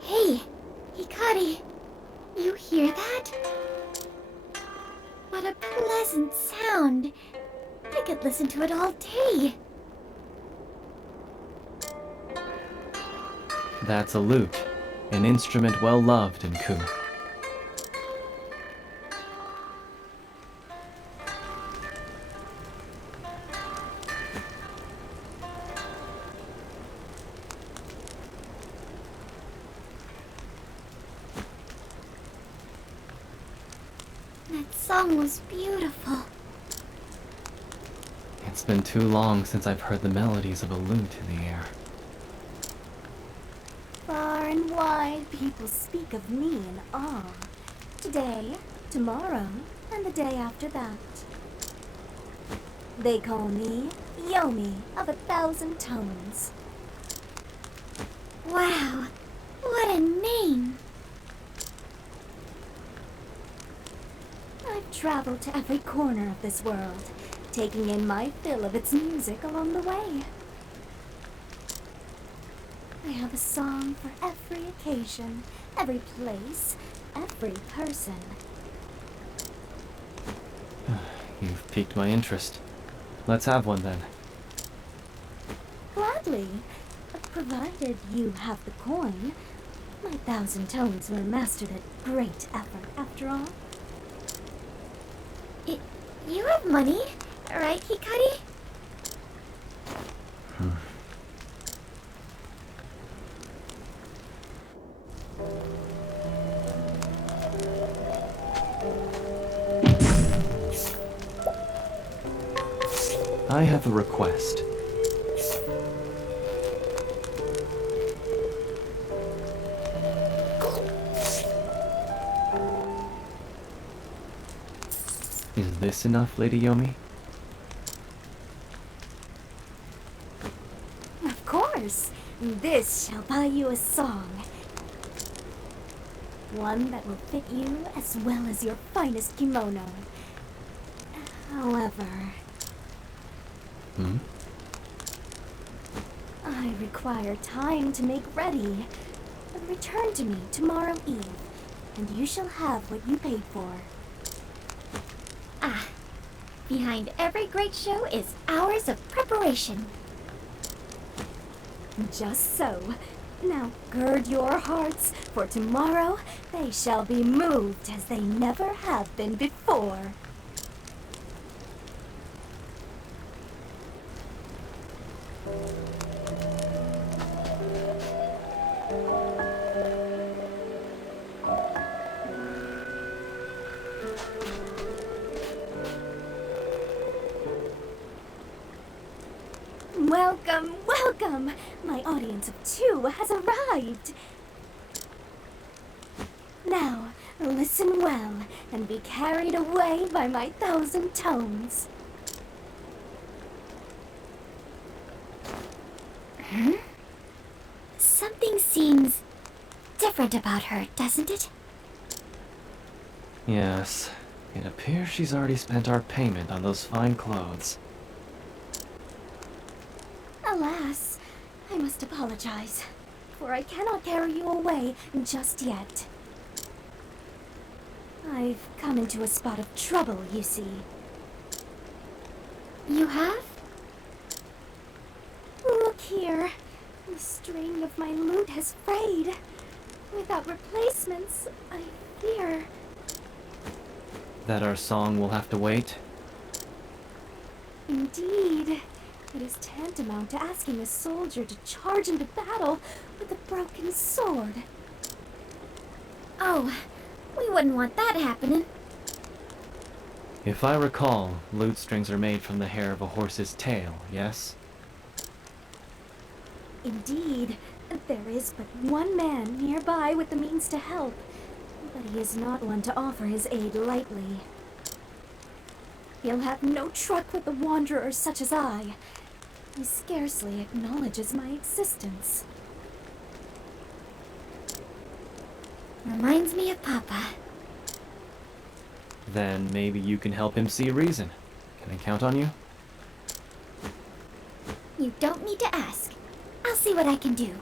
Hey, Hikari, you hear that? What a pleasant sound. I could listen to it all day. That's a lute, an instrument well loved in Ku. That song was beautiful. It's been too long since I've heard the melodies of a lute in the air. Far and wide people speak of me in awe. Today, tomorrow, and the day after that. They call me Yomi of 1,000 tones. Wow, what a name. I've traveled to every corner of this world, taking in my fill of its music along the way. I have a song for every occasion, every place, every person. You've piqued my interest. Let's have one then. Gladly, provided you have the coin. My 1,000 tones were mastered at great effort, after all. You have money, right, Hikari? I have a request. Is this enough, Lady Yomi? Of course, this shall buy you a song. One that will fit you as well as your finest kimono. However, Hmm? I require time to make ready. Return to me tomorrow eve, and you shall have what you paid for. Ah, behind every great show is hours of preparation. Just so. Now gird your hearts, for tomorrow they shall be moved as they never have been before. Welcome, welcome! My audience of 2 has arrived! Now, listen well and be carried away by my 1,000 tones. Something seems different about her, doesn't it? Yes. It appears she's already spent our payment on those fine clothes. Alas, I must apologize, for I cannot carry you away just yet. I've come into a spot of trouble, you see. You have? Look here. The string of my lute has frayed. Without replacements, I fear. That our song will have to wait? Indeed. It is tantamount to asking a soldier to charge into battle with a broken sword. Oh, we wouldn't want that happening. If I recall, lute strings are made from the hair of a horse's tail, yes? Indeed, there is but one man nearby with the means to help, but he is not one to offer his aid lightly. He'll have no truck with a wanderer such as I. He scarcely acknowledges my existence. Reminds me of Papa. Then maybe you can help him see reason. Can I count on you? You don't need to ask. I'll see what I can do.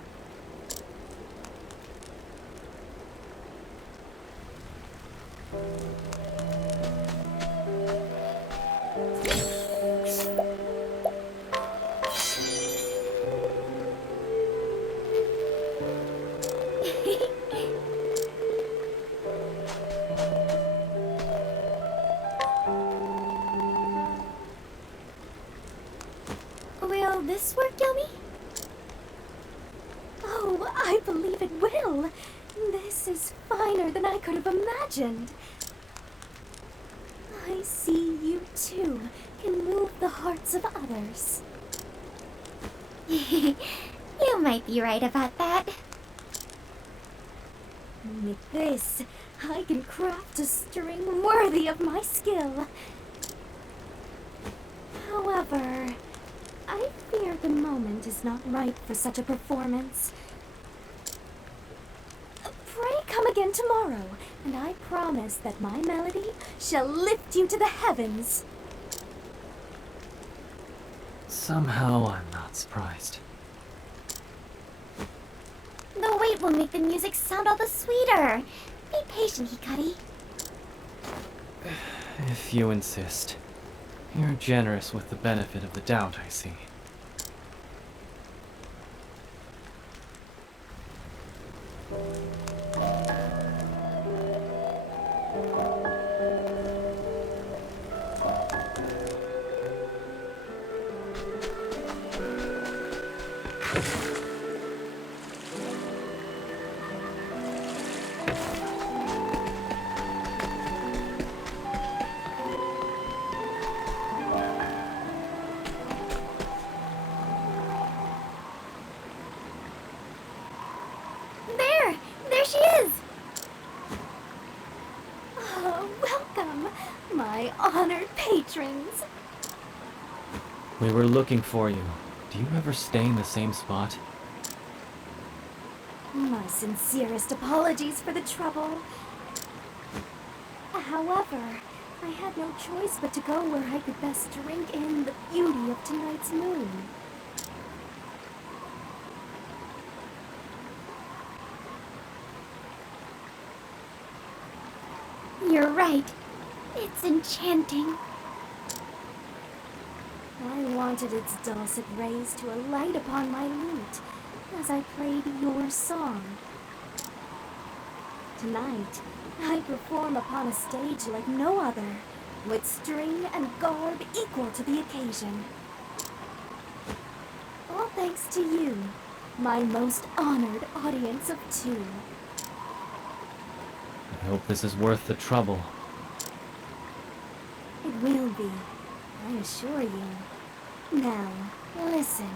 Will this work, Yomi? Oh, I believe it will. This is finer than I could have imagined. I see you too can move the hearts of others. You might be right about that. With this, I can craft a string worthy of my skill. However, I fear the moment is not right for such a performance. Pray come again tomorrow, and I promise that my melody shall lift you to the heavens. Somehow I'm not surprised. The wait will make the music sound all the sweeter. Be patient, Hikari. If you insist. You're generous with the benefit of the doubt, I see. There she is! Oh, welcome, my honored patrons. We were looking for you. Do you ever stay in the same spot? My My sincerest apologies for the trouble. However, I had no choice but to go where I could best drink in the beauty of tonight's moon. You're right. It's enchanting. I wanted its dulcet rays to alight upon my lute as I played your song. Tonight, I perform upon a stage like no other, with string and garb equal to the occasion. All thanks to you, my most honored audience of two. I hope this is worth the trouble. It will be, I assure you. Now, listen.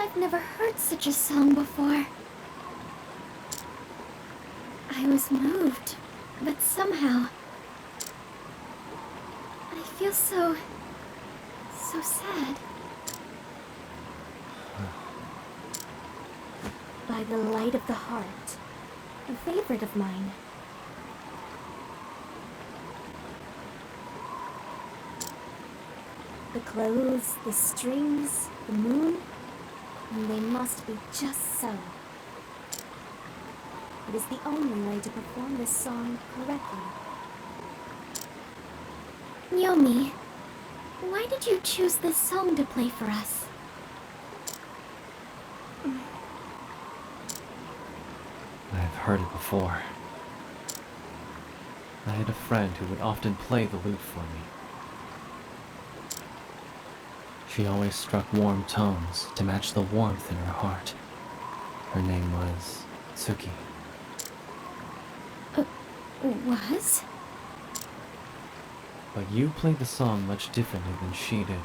I've never heard such a song before. I was moved, but somehow I feel so sad. By the light of the heart, a favorite of mine. The clothes, the strings, the moon, and they must be just so. It is the only way to perform this song correctly. Yomi, why did you choose this song to play for us? I've heard it before. I had a friend who would often play the lute for me. She always struck warm tones to match the warmth in her heart. Her name was Tsuki. Was? But you played the song much differently than she did.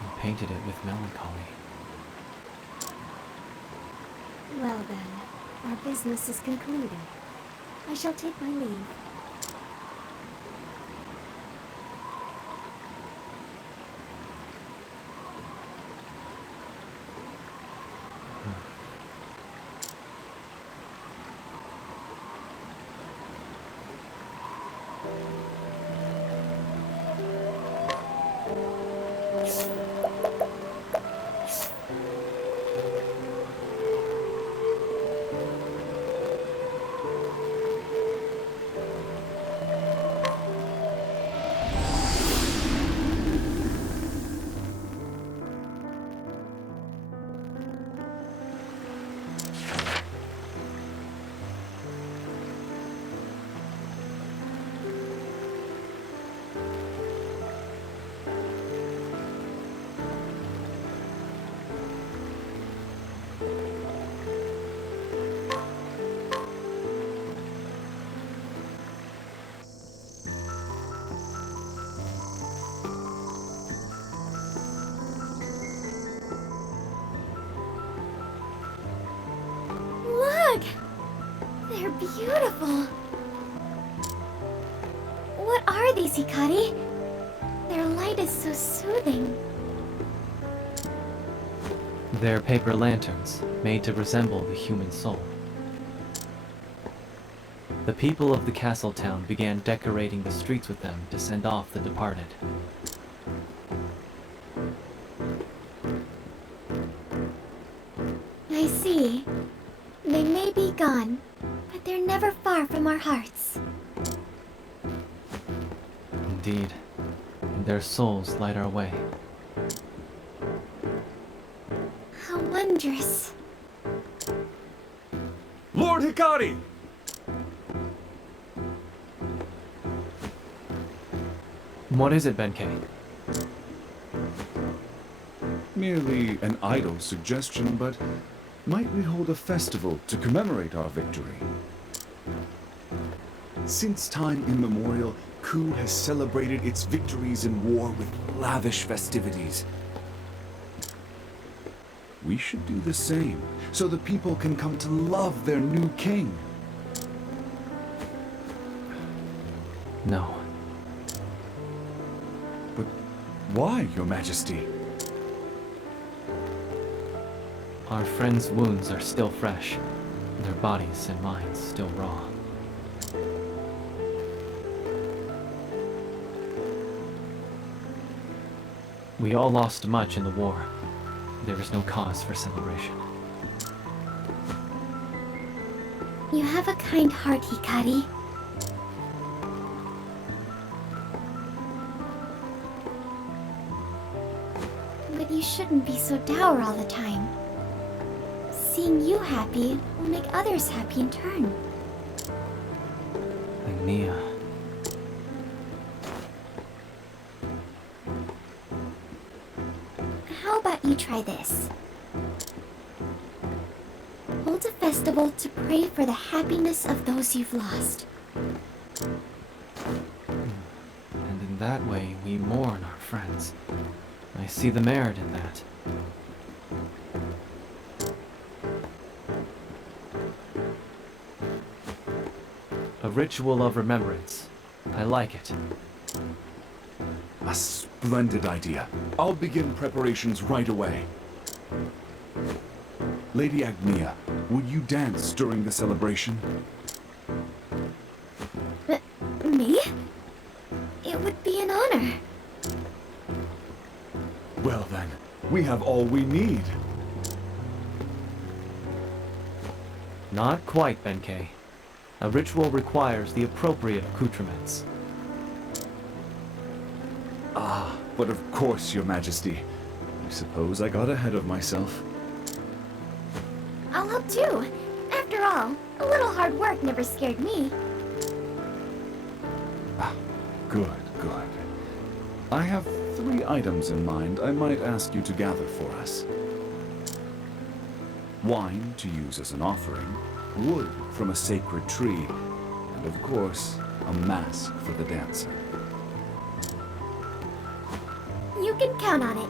You painted it with melancholy. Well then, our business is concluded. I shall take my leave. beautiful. What are these, Hikari? Their light is so soothing. They're paper lanterns, made to resemble the human soul. The people of the castle town began decorating the streets with them to send off the departed. I see. They may be gone, but they're never far from our hearts. Indeed, and their souls light our way. How wondrous. Lord Hikari! What is it, Benkei? Merely an idle suggestion, but might we hold a festival to commemorate our victory? Since time immemorial, Ku has celebrated its victories in war with lavish festivities. We should do the same, so the people can come to love their new king. No. But why, Your Majesty? Our friends' wounds are still fresh, their bodies and minds still raw. We all lost much in the war. There is no cause for celebration. You have a kind heart, Hikari. But you shouldn't be so dour all the time. Seeing you happy will make others happy in turn. Agnia. How about you try this? Hold a festival to pray for the happiness of those you've lost. And in that way, we mourn our friends. I see the merit in that. A ritual of remembrance. I like it. A splendid idea. I'll begin preparations right away. Lady Agnia, will you dance during the celebration? Me? It would be an honor. Well then, we have all we need. Not quite, Benkei. A ritual requires the appropriate accoutrements. Ah, but of course, Your Majesty. I suppose I got ahead of myself. I'll help too. After all, a little hard work never scared me. Ah, good, good. I have 3 items in mind I might ask you to gather for us. Wine to use as an offering, wood from a sacred tree, and of course, a mask for the dancer. You can count on it.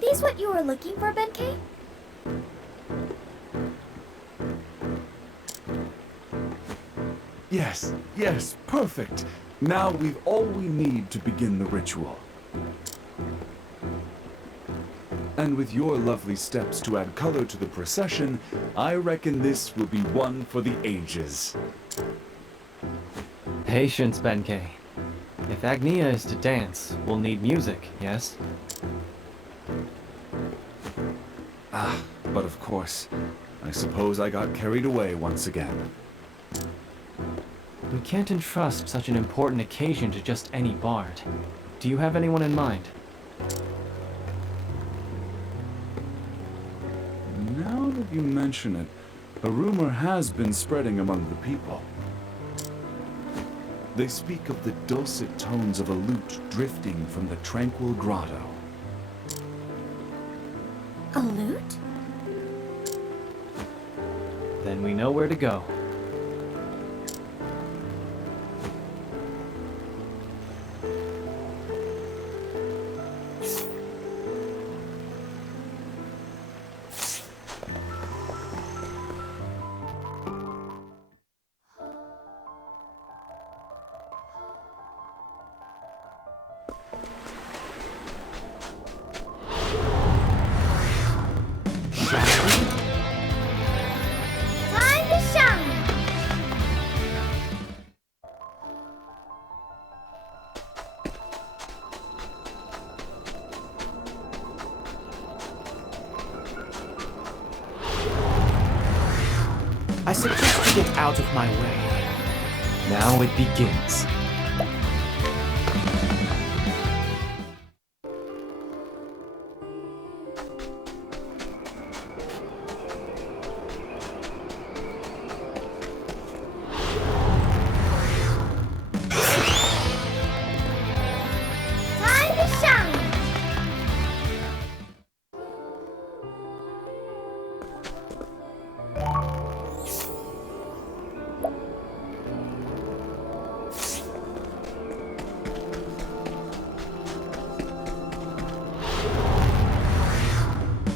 Are these what you were looking for, Benkei? Yes, yes, perfect. Now we've all we need to begin the ritual. And with your lovely steps to add color to the procession, I reckon this will be one for the ages. Patience, Benkei. If Agnia is to dance, we'll need music, yes? But of course, I suppose I got carried away once again. We can't entrust such an important occasion to just any bard. Do you have anyone in mind? Now that you mention it, a rumor has been spreading among the people. They speak of the dulcet tones of a lute drifting from the tranquil grotto. A lute? Then we know where to go. Time to shine! I suggest you get out of my way. Now it begins. Time to shine!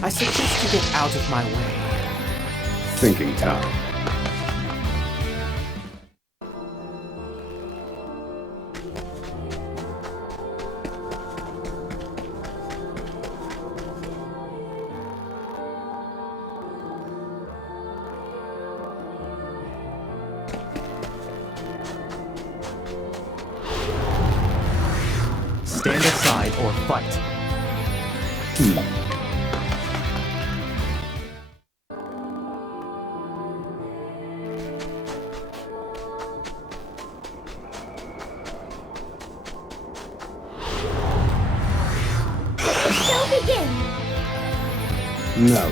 I suggest you get out of my way. Thinking Tower. Stand aside or fight. Show begin! No.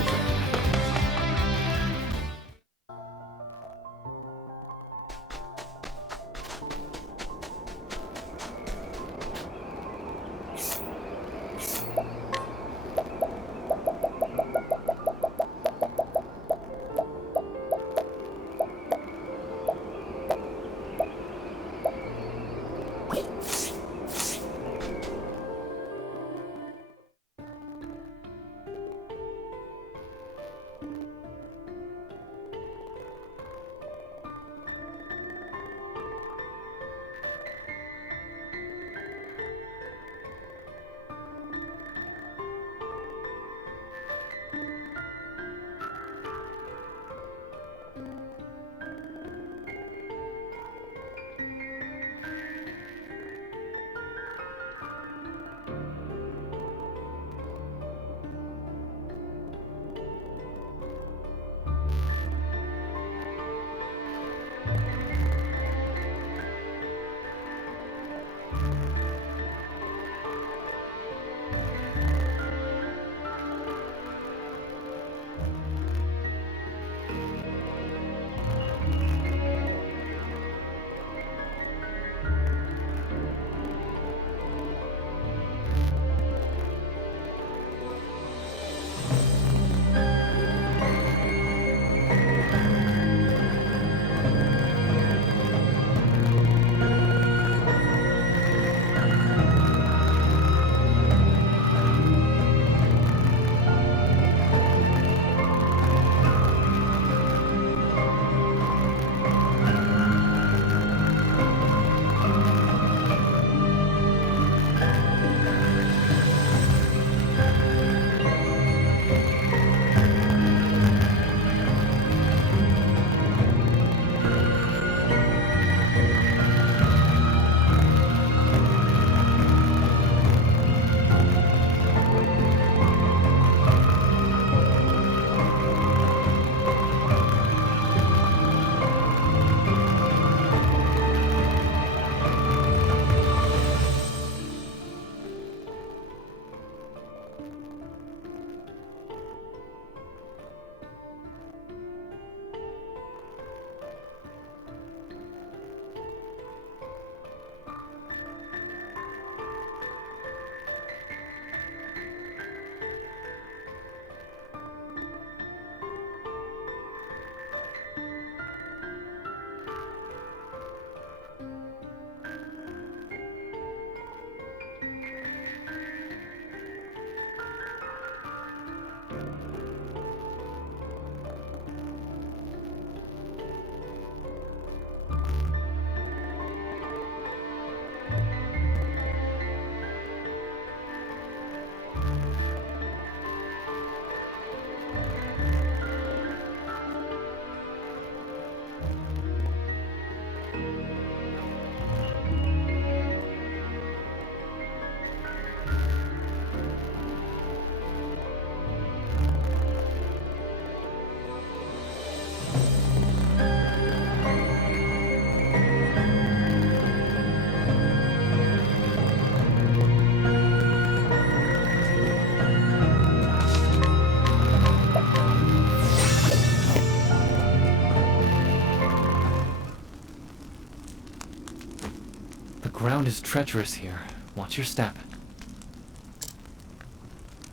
is treacherous here. Watch your step.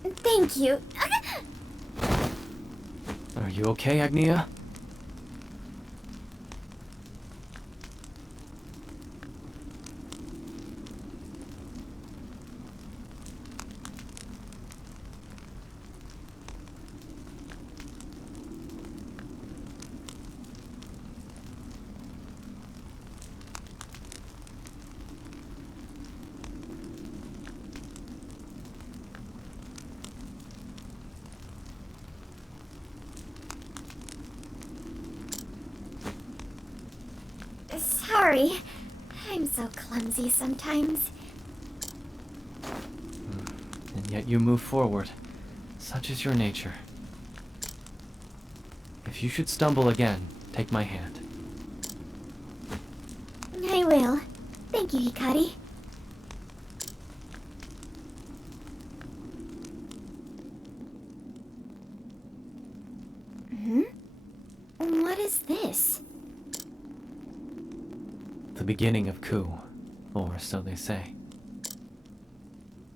Thank you. Are you okay, Agnia? Sorry. I'm so clumsy sometimes. And yet you move forward. Such is your nature. If you should stumble again, take my hand. I will. Thank you, Hikari. What is this? The beginning of Ku, or so they say.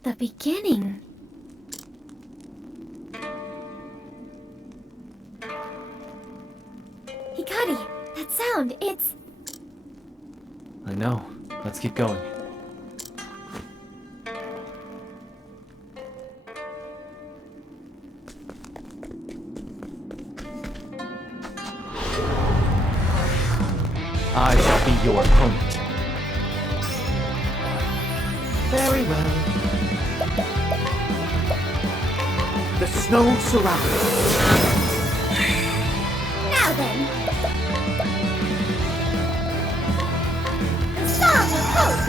The beginning. Hikari, that sound, it's... I know. Let's keep going. I shall be your opponent. Very well. The snow surrounds. Now then. Song of Hope!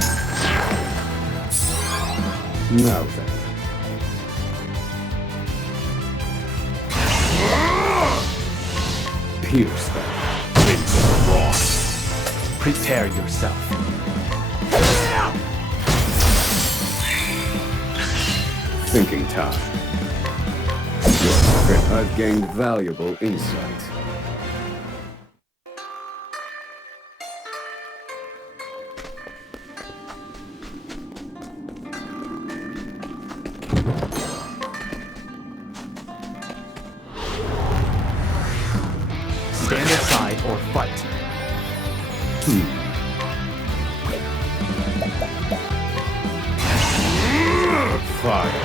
Now then. Pierce them. Prepare yourself. Thinking time. I've gained valuable insight. Stand aside or fight. Fire.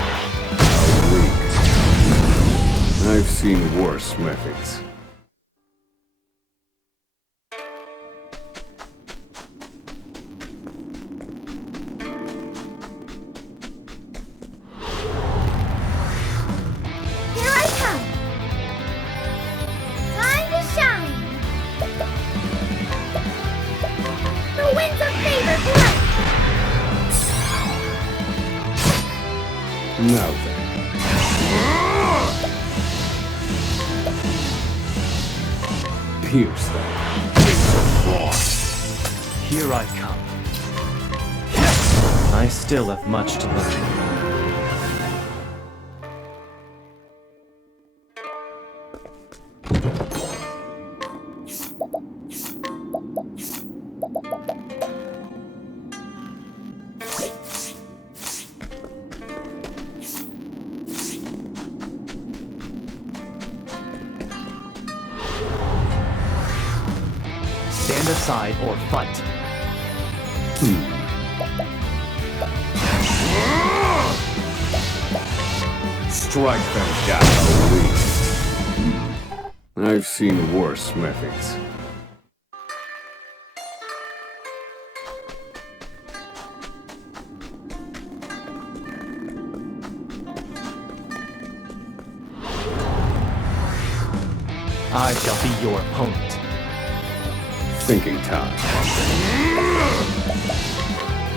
How weak. I've seen worse methods. Here I come! Time to shine! The winds of favor blow! Now then. Pierce them. Here I come. I still have much to learn. Stand aside or fight. Strike them down. I've seen worse methods. I shall be your opponent. Thinking time.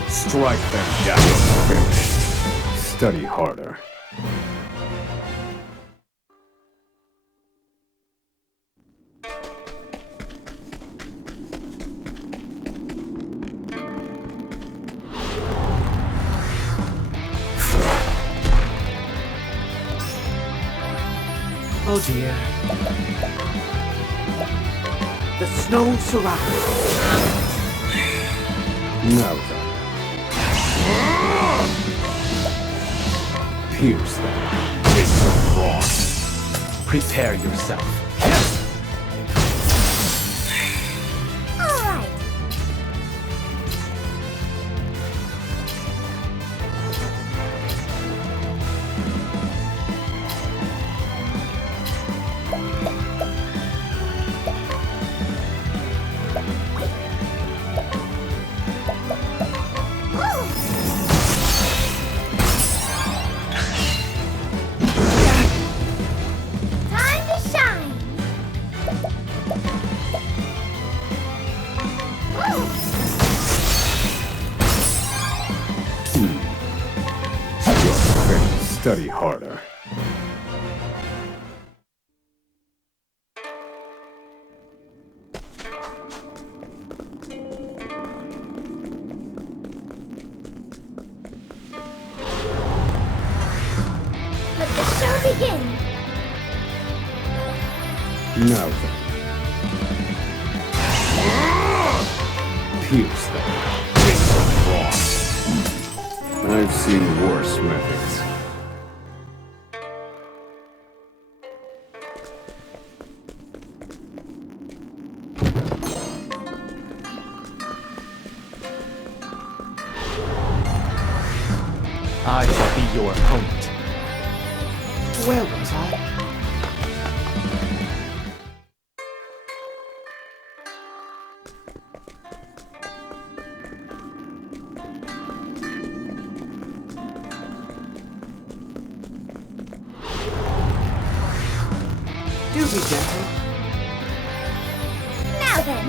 Strike them down. Finish. Study harder. Oh dear. The snow surrounds. Now then. Pierce them. It's a frost. Prepare yourself. Alright. Time to shine! Your friends study harder. Let the show begin! Now then. Pierce them. It's a frost. I've seen worse methods. I shall be your opponent. Where was I? Do be gentle. Now then!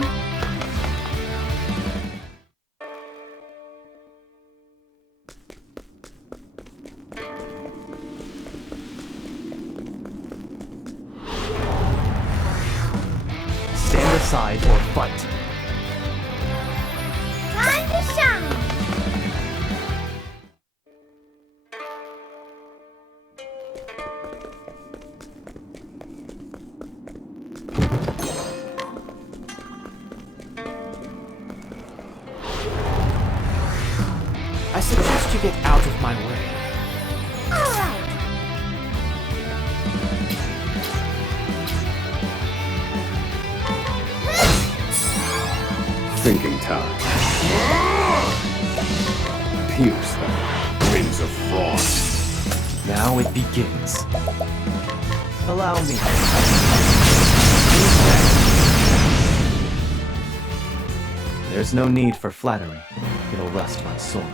Stand aside or fight. Time to shine! I suggest you get out of my way. Alright! Thinking time. Pierce them. Winds of frost. Now it begins. Allow me. There's no need for flattery. It'll rust my sword.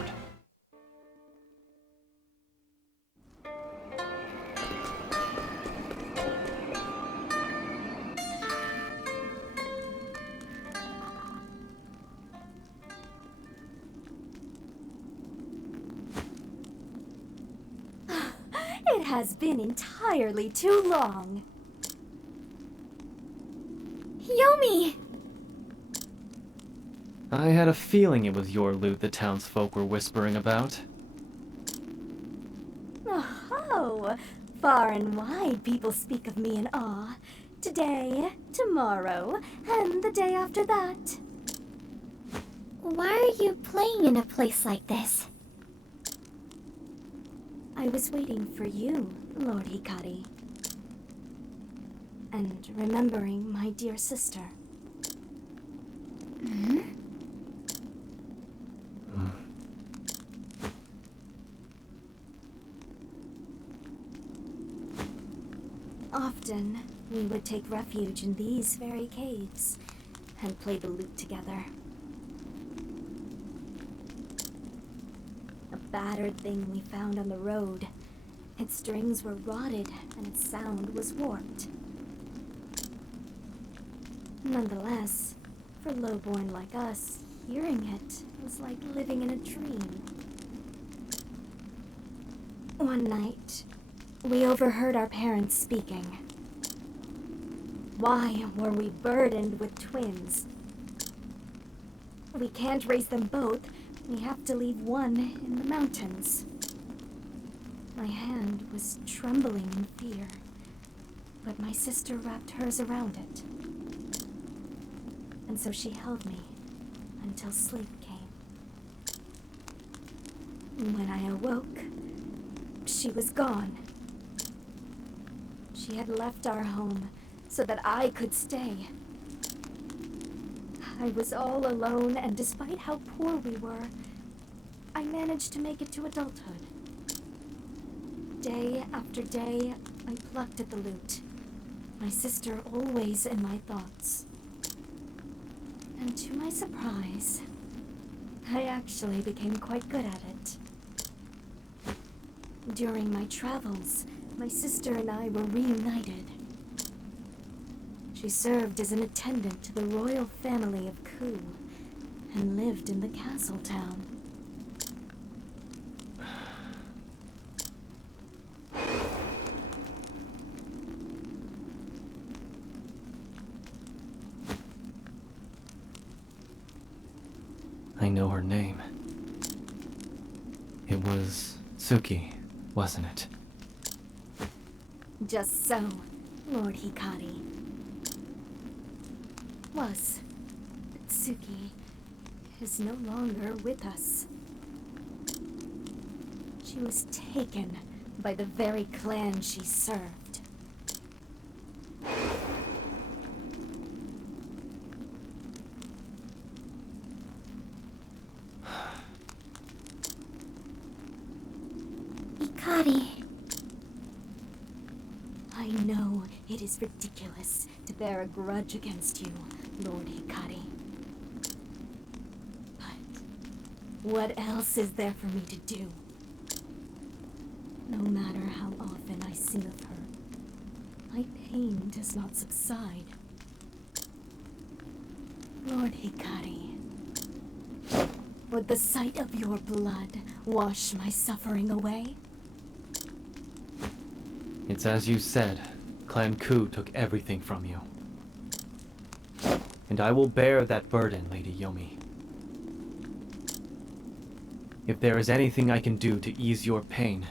It has been entirely too long. Yomi! I had a feeling it was your loot the townsfolk were whispering about. Oh, far and wide people speak of me in awe. Today, tomorrow, and the day after that. Why are you playing in a place like this? I was waiting for you, Lord Hikari. And remembering my dear sister. Often, we would take refuge in these very caves and play the lute together. A battered thing we found on the road. Its strings were rotted and its sound was warped. Nonetheless, for lowborn like us, hearing it was like living in a dream. One night, we overheard our parents speaking. Why were we burdened with twins? We can't raise them both. We have to leave one in the mountains. My hand was trembling in fear, but my sister wrapped hers around it. And so she held me until sleep came. When I awoke, she was gone. She had left our home so that I could stay. I was all alone, and despite how poor we were, I managed to make it to adulthood. Day after day, I plucked at the loot, my sister always in my thoughts. And to my surprise, I actually became quite good at it. During my travels, my sister and I were reunited. She served as an attendant to the royal family of Ku and lived in the castle town. I know her name. It was Tsuki, wasn't it? Just so, Lord Hikari. Was. But Tsuki is no longer with us. She was taken by the very clan she served. Ikari. I know it is ridiculous to bear a grudge against you, Lord Hikari. But what else is there for me to do? No matter how often I sing of her, my pain does not subside. Lord Hikari, would the sight of your blood wash my suffering away? It's as you said, Clan Ku took everything from you. And I will bear that burden, Lady Yomi. If there is anything I can do to ease your pain,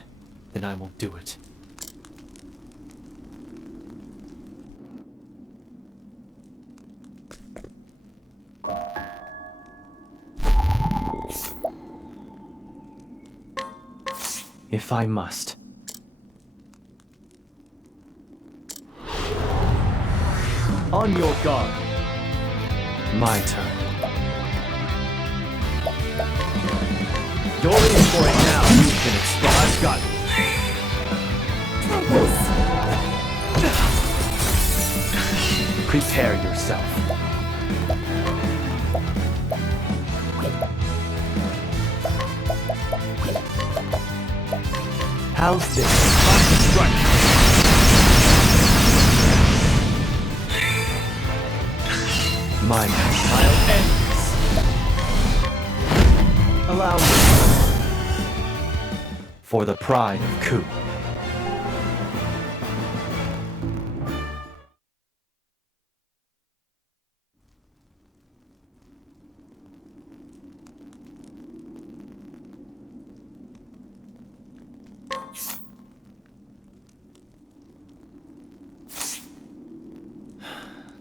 then I will do it. If I must. On your guard. My turn. You're in for it now, you Phoenix, but I've got you. Prepare yourself. How's this? Time to strike. My match, I'll end this. Allow me. For the pride of Ku.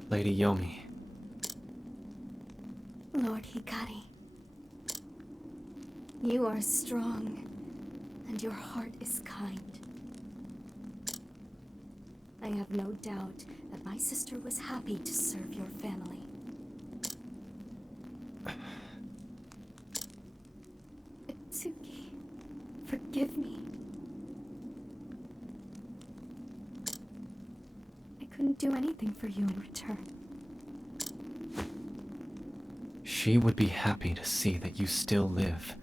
Lady Yomi. Lord Hikari, you are strong, and your heart is kind. I have no doubt that my sister was happy to serve your family. Itsuki, forgive me. I couldn't do anything for you in return. She would be happy to see that you still live.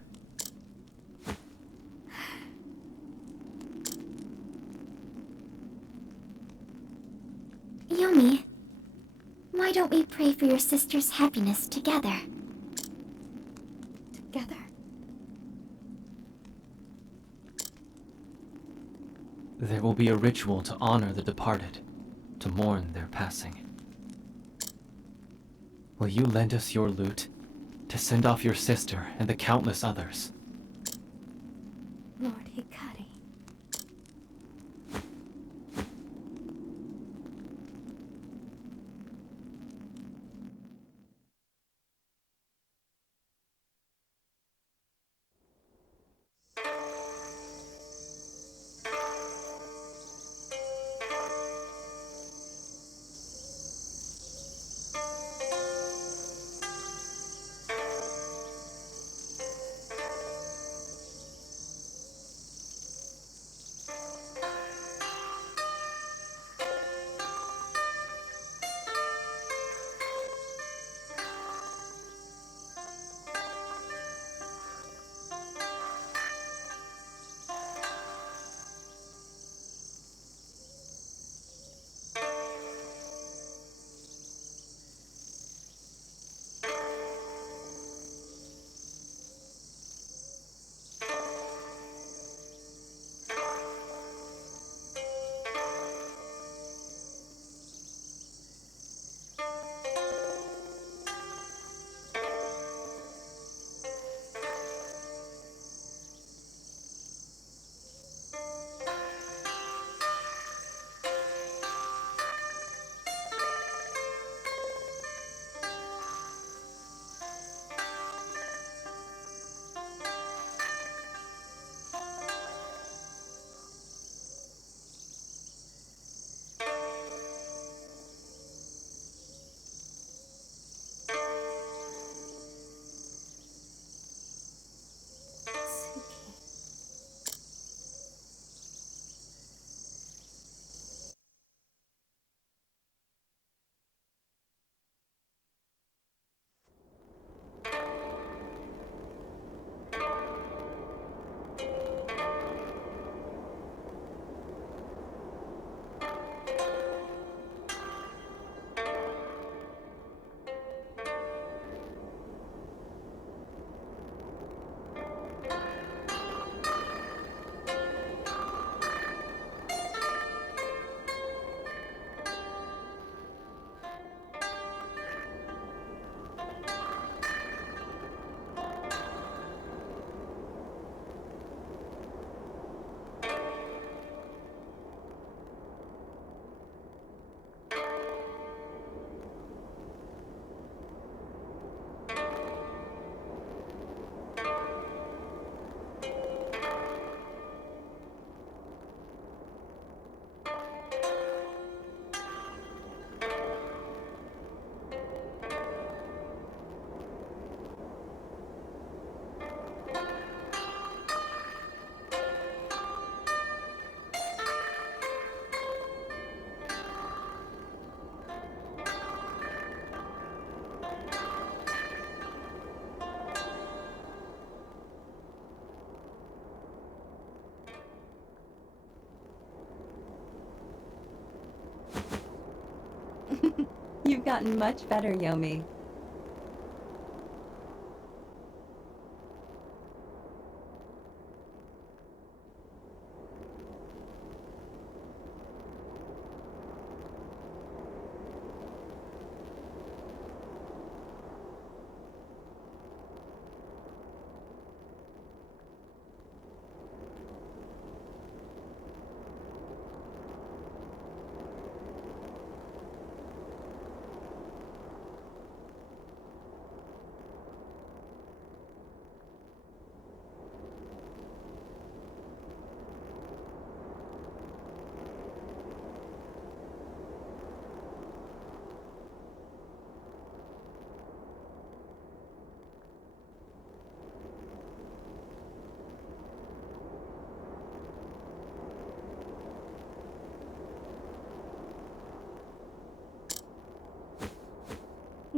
Yomi, why don't we pray for your sister's happiness together? Together? There will be a ritual to honor the departed, to mourn their passing. Will you lend us your lute, to send off your sister and the countless others? Lord Hikari. gotten much better, Yomi.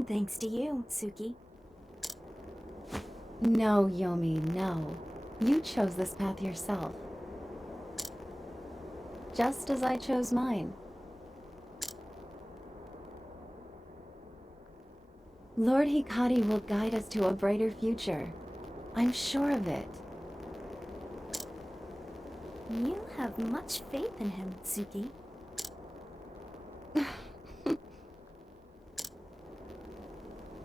Thanks to you, Suki. No, Yomi, no. You chose this path yourself. Just as I chose mine. Lord Hikari will guide us to a brighter future. I'm sure of it. You have much faith in him, Suki.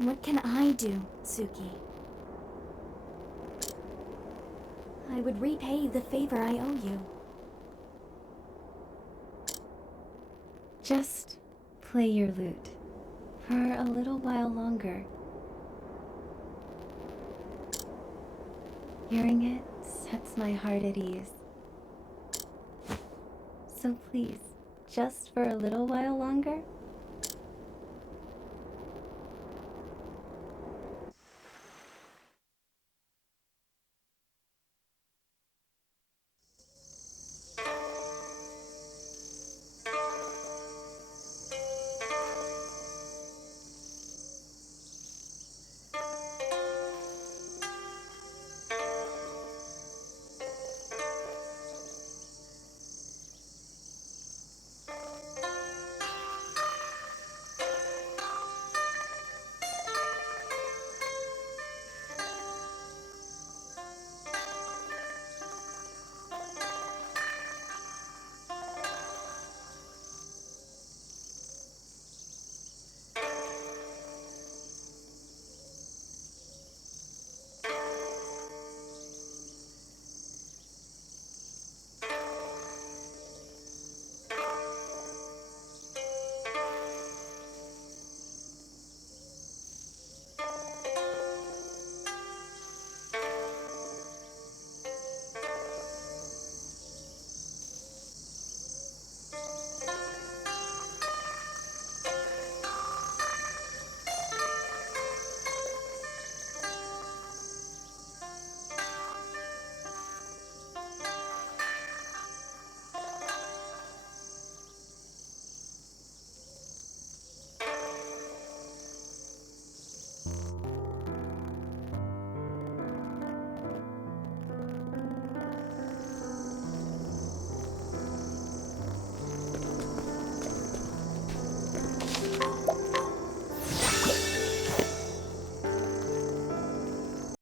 What can I do, Suki? I would repay the favor I owe you. Just play your lute for a little while longer. Hearing it sets my heart at ease. So please, just for a little while longer,